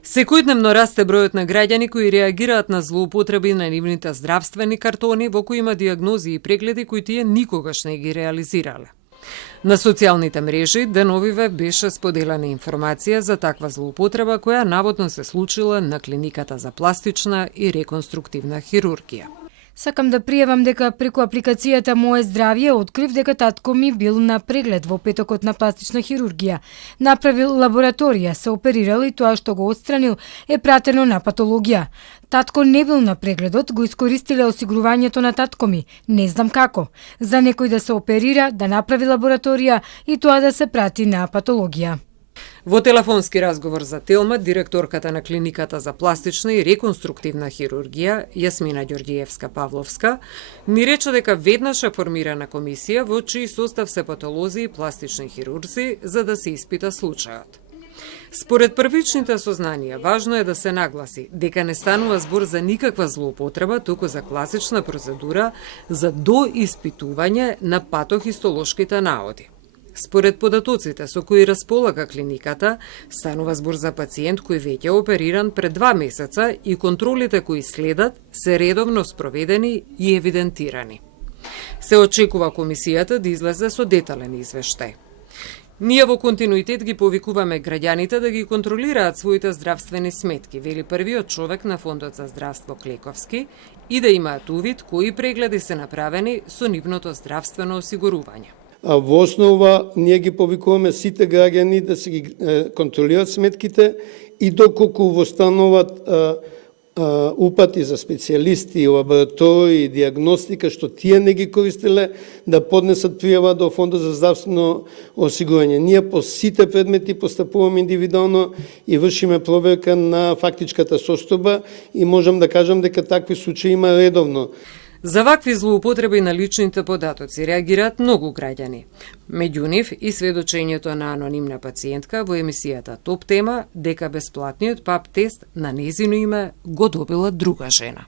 Секојдневно расте бројот на граѓани кои реагираат на злоупотреби на нивните здравствени картони во кои има дијагнози и прегледи кои тие никогаш не ги реализирале. На социјалните мрежи деновиве беше споделена информација за таква злоупотреба која наводно се случила на клиниката за пластична и реконструктивна хирургија. Сакам да пријавам дека преку апликацијата Моје здравје открив дека татко ми бил на преглед во петокот на пластична хирургија. Направил лабораторија, се оперирал и тоа што го отстранил е пратено на патологија. Татко не бил на прегледот, го искористиле осигурувањето на татко ми. Не знам како. За некој да се оперира, да направи лабораторија и тоа да се прати на патологија. Во телефонски разговор за Телма, директорката на клиниката за пластична и реконструктивна хирургија, Јасмина Ѓорѓиевска-Павловска, ни рече дека веднаш е формирана комисија во чиј состав се патолози и пластични хирурзи за да се испита случајот. Според првичните сознанија, важно е да се нагласи дека не станува збор за никаква злоупотреба, туку за класична процедура за доиспитување на патохистолошките наоди. Според податоците со кои располага клиниката, станува збор за пациент кој веќе е опериран пред 2 месеца и контролите кои следат се редовно спроведени и евидентирани. Се очекува комисијата да излезе со детален извештај. Ние во континуитет ги повикуваме граѓаните да ги контролираат своите здравствени сметки, вели првиот човек на Фондот за здравство Клековски, и да имаат увид кои прегледи се направени со нивното здравствено осигурување. Во основа, ние ги повикуваме сите граѓани да се ги контролираат сметките и доколку востануваат упати за специјалисти, лаборатории, дијагностика, што тие не ги користеле, да поднесат пријава до Фондот за здравствено осигурање. Ние по сите предмети постапуваме индивидуално и вршиме проверка на фактичката состојба и можам да кажам дека такви случаи има редовно. За вакви злоупотреби на личните податоци реагираат многу граѓани. Меѓу нив и сведочењето на анонимна пациентка во емисијата Топ тема дека бесплатниот ПАП тест на нејзино име го добила друга жена.